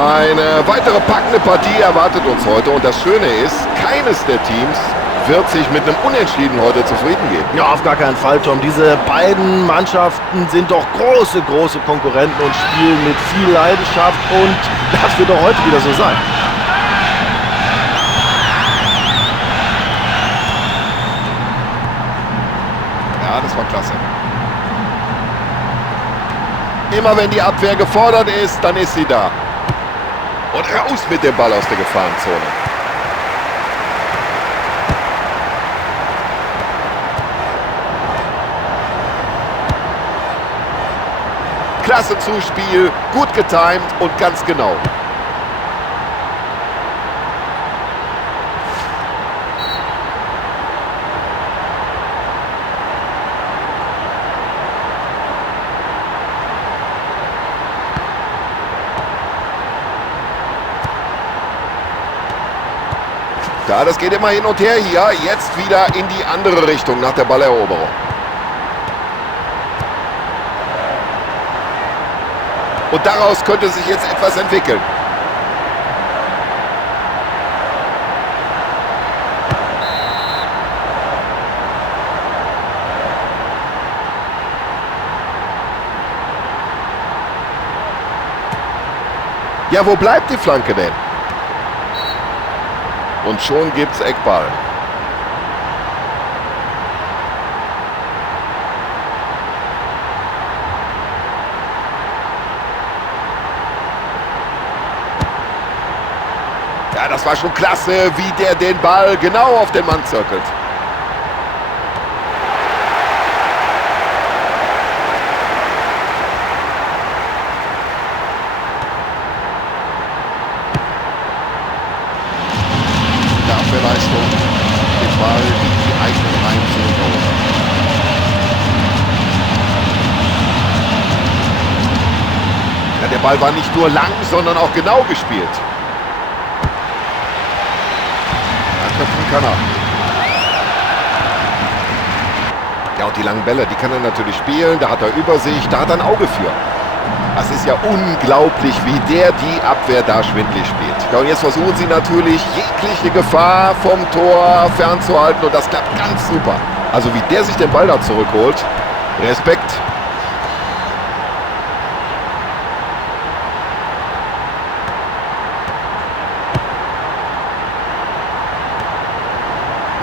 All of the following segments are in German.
Eine weitere packende Partie erwartet uns heute und das Schöne ist, keines der Teams wird sich mit einem Unentschieden heute zufrieden geben. Ja, auf gar keinen Fall, Tom. Diese beiden Mannschaften sind doch große Konkurrenten und spielen mit viel Leidenschaft und das wird doch heute wieder so sein. Ja, das war klasse. Immer wenn die Abwehr gefordert ist, dann ist sie da. Und raus mit dem Ball aus der Gefahrenzone. Klasse Zuspiel, gut getimt und ganz genau. Ja, das geht immer hin und her hier. Jetzt wieder in die andere Richtung nach der Balleroberung. Und daraus könnte sich jetzt etwas entwickeln. Ja, wo bleibt die Flanke denn? Und schon gibt's Eckball. Ja, das war schon klasse, wie der den Ball genau auf den Mann zirkelt. Leistung, den Ball in die eigenen Reihen zu erobern. Ja, der Ball war nicht nur lang, sondern auch genau gespielt. Ja, köpfen kann er. Ja, und die langen Bälle, die kann er natürlich spielen. Da hat er Übersicht, da hat er ein Auge für. Das ist ja unglaublich, wie der die Abwehr da schwindlig spielt. Ja, und jetzt versuchen sie natürlich, jegliche Gefahr vom Tor fernzuhalten. Und das klappt ganz super. Also wie der sich den Ball da zurückholt. Respekt.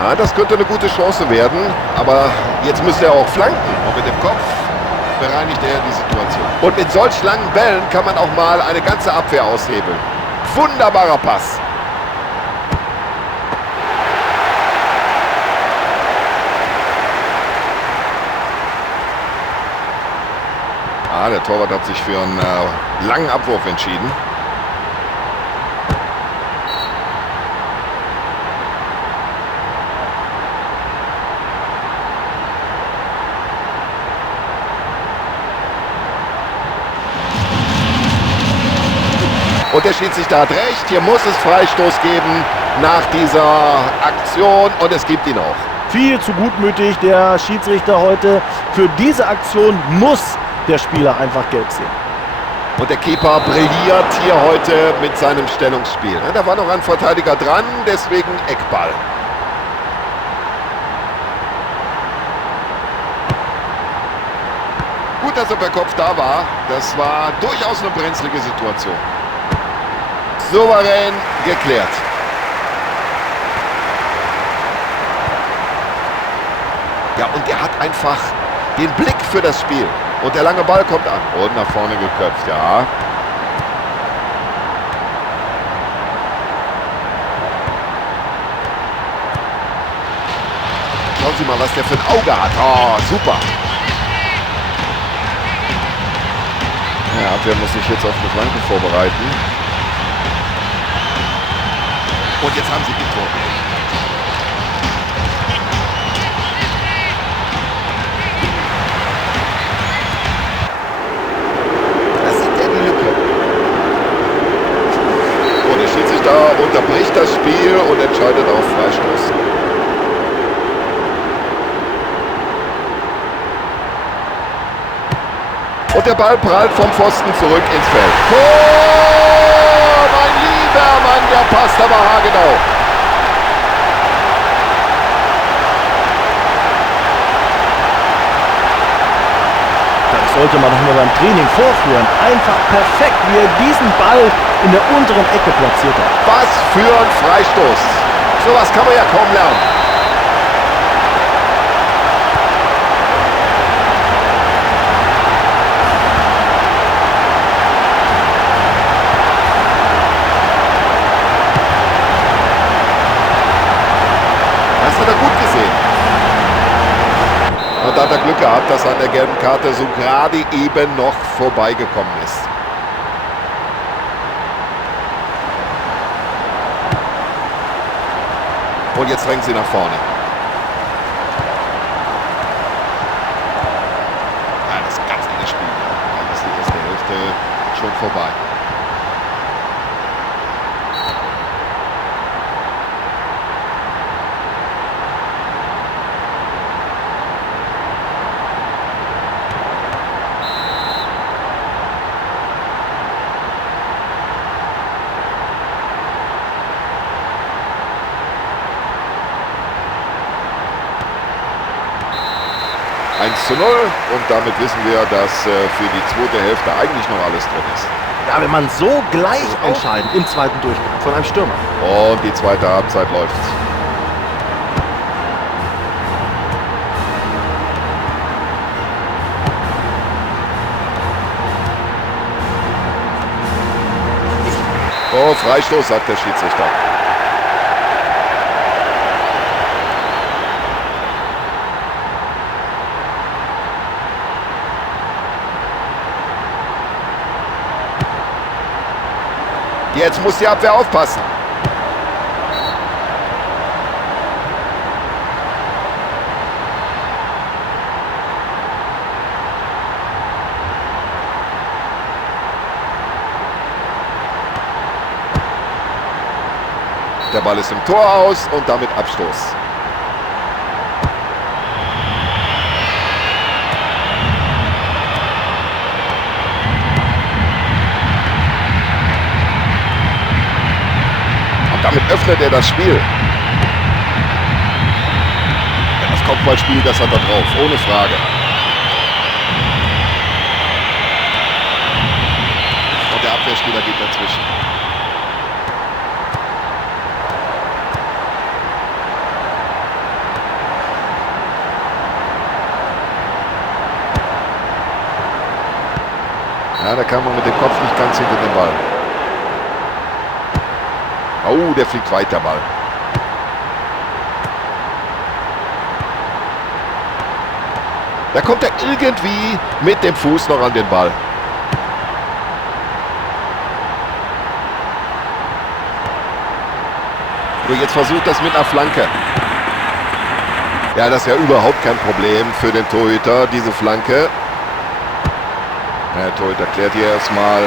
Ja, das könnte eine gute Chance werden. Aber jetzt müsste er auch flanken. Und mit dem Kopf bereinigt er die Situation. Und mit solch langen Bällen kann man auch mal eine ganze Abwehr aushebeln. Wunderbarer Pass. Ah, der Torwart hat sich für einen langen Abwurf entschieden. Und der Schiedsrichter hat recht, hier muss es Freistoß geben nach dieser Aktion und es gibt ihn auch. Viel zu gutmütig der Schiedsrichter heute. Für diese Aktion muss der Spieler einfach gelb sehen. Und der Keeper brilliert hier heute mit seinem Stellungsspiel. Da war noch ein Verteidiger dran, deswegen Eckball. Gut, dass er per Kopf da war. Das war durchaus eine brenzlige Situation. Souverän geklärt. Ja, und er hat einfach den Blick für das Spiel. Und der lange Ball kommt an. Und nach vorne geköpft, ja. Schauen Sie mal, was der für ein Auge hat. Oh, super. Ja, Abwehr muss sich jetzt auf eine Flanke vorbereiten. Und jetzt haben sie die Tor. Das ist ja die Lücke. Und der Schiedsrichter unterbricht das Spiel und entscheidet auf Freistoß. Und der Ball prallt vom Pfosten zurück ins Feld. Tor! lieber Mann, der passt aber haargenau. Das sollte man doch mal beim Training vorführen. Einfach perfekt, wie er diesen Ball in der unteren Ecke platziert hat. Was für ein Freistoß. Sowas kann man ja kaum lernen. Das hat er gut gesehen. Und da hat er Glück gehabt, dass er an der gelben Karte so gerade eben noch vorbeigekommen ist. Und jetzt drängen sie nach vorne. Ja, das ist ein ganz enges Spiel. Dann ist die erste Hälfte schon vorbei. Zu 0 und damit wissen wir, dass für die zweite Hälfte eigentlich noch alles drin ist. Ja, wenn man so gleich entscheidend im zweiten Durchgang von einem Stürmer. Und die zweite Halbzeit läuft. Oh, Freistoß, sagt der Schiedsrichter. Jetzt muss die Abwehr aufpassen. Der Ball ist im Tor aus und damit Abstoß. Damit öffnet er das Spiel. Ja, das Kopfballspiel, das hat er drauf, ohne Frage. Und der Abwehrspieler geht dazwischen. Ja, da kam man mit dem Kopf nicht ganz hinter den Ball. Oh, der fliegt weit, der Ball. Da kommt er irgendwie mit dem Fuß noch an den Ball. So, jetzt versucht das mit einer Flanke. Ja, das ist ja überhaupt kein Problem für den Torhüter, diese Flanke. Der Torhüter klärt hier erstmal.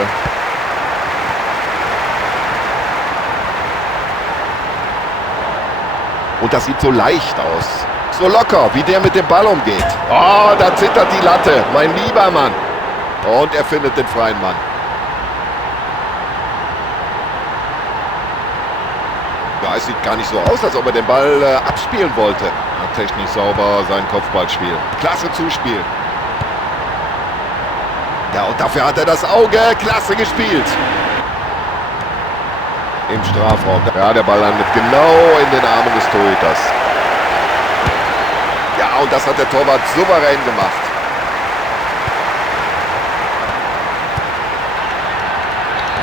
Und das sieht so leicht aus. So locker, wie der mit dem Ball umgeht. Oh, da zittert die Latte, mein lieber Mann. Und er findet den freien Mann. Ja, es sieht gar nicht so aus, als ob er den Ball abspielen wollte. Ja, technisch sauber sein Kopfballspiel. Klasse Zuspiel. Ja, und dafür hat er das Auge. Klasse gespielt. Im Strafraum. Ja, der Ball landet genau in den Armen des Torhüters. Ja, und das hat der Torwart souverän gemacht.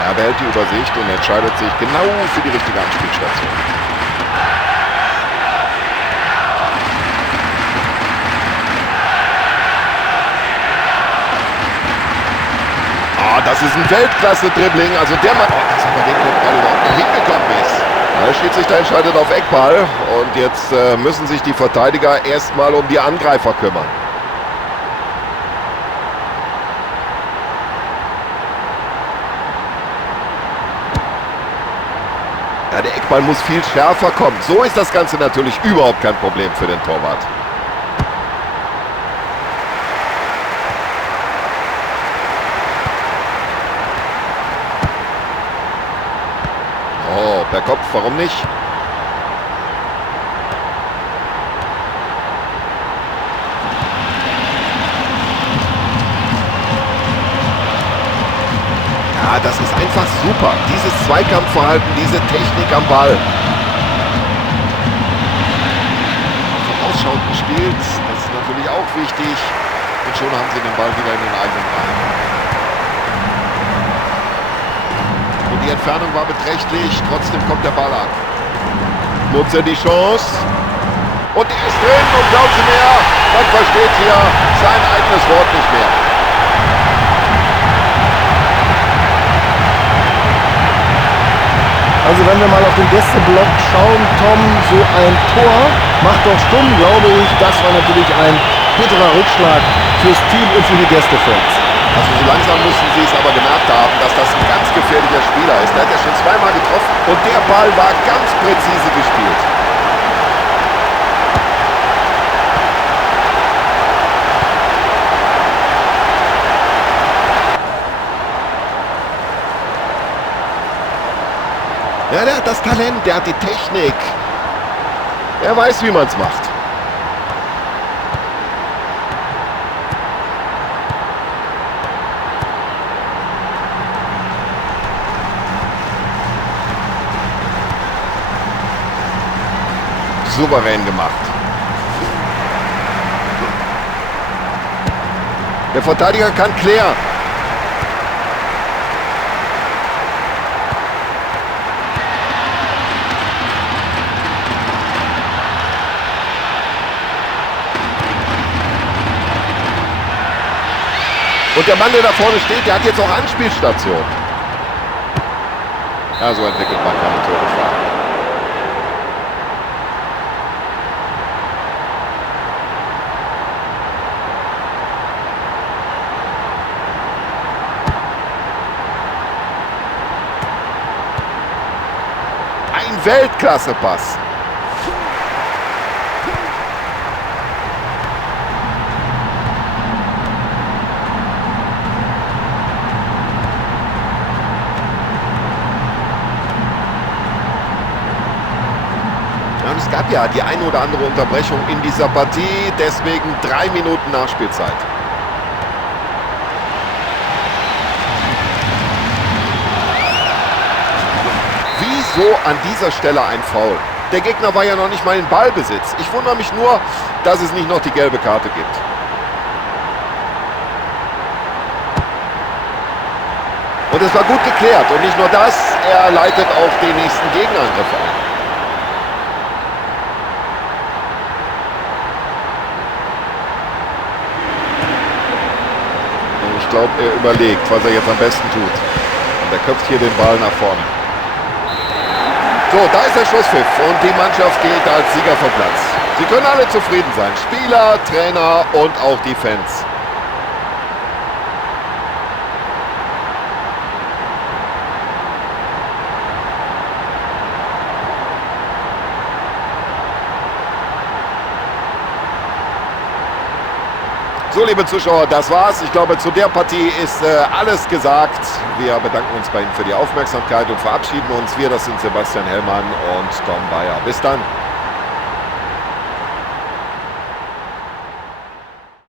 Er behält die Übersicht und entscheidet sich genau für die richtige Anspielstation. Das ist ein Weltklasse-Dribbling. Also der Mann, dass er bei dem Ball überhaupt noch hingekommen ist. Der Schiedsrichter entscheidet auf Eckball. Und jetzt müssen sich die Verteidiger erstmal um die Angreifer kümmern. Ja, der Eckball muss viel schärfer kommen. So ist das Ganze natürlich überhaupt kein Problem für den Torwart. Per Kopf, warum nicht? Ja, das ist einfach super. Dieses Zweikampfverhalten, diese Technik am Ball. Vorausschauend gespielt, das ist natürlich auch wichtig. Und schon haben sie den Ball wieder in den eigenen Reihen. Und die Entfernung war beträchtlich, trotzdem kommt der Ball an. Nutzt er die Chance. Und die ist drin und glauben Sie mir, man versteht hier sein eigenes Wort nicht mehr. Also wenn wir mal auf den Gästeblock schauen, Tom, so ein Tor macht doch stumm, glaube ich. Das war natürlich ein bitterer Rückschlag fürs Team und für die Gästefans. Also so langsam müssen sie es aber gemerkt haben, dass das ein ganz gefährlicher Spieler ist. Der hat ja schon zweimal getroffen und der Ball war ganz präzise gespielt. Ja, der hat das Talent, der hat die Technik. Er weiß, wie man es macht. Souverän gemacht. Der Verteidiger kann klären. Und der Mann, der da vorne steht, der hat jetzt auch Anspielstation. Ja, so entwickelt man keine Torgefahr. Ein Weltklasse-Pass. Es gab ja die eine oder andere Unterbrechung in dieser Partie, deswegen 3 Minuten Nachspielzeit. Wieso an dieser Stelle ein Foul? Der Gegner war ja noch nicht mal in Ballbesitz. Ich wundere mich nur, dass es nicht noch die gelbe Karte gibt. Und es war gut geklärt. Und nicht nur das, er leitet auch den nächsten Gegenangriff ein. Ich glaube, er überlegt, was er jetzt am besten tut. Und er köpft hier den Ball nach vorne. So, da ist der Schlusspfiff und die Mannschaft geht als Sieger vom Platz. Sie können alle zufrieden sein. Spieler, Trainer und auch die Fans. So, liebe Zuschauer, das war's. Ich glaube, zu der Partie ist alles gesagt. Wir bedanken uns bei Ihnen für die Aufmerksamkeit und verabschieden uns. Wir, das sind Sebastian Hellmann und Tom Bayer. Bis dann.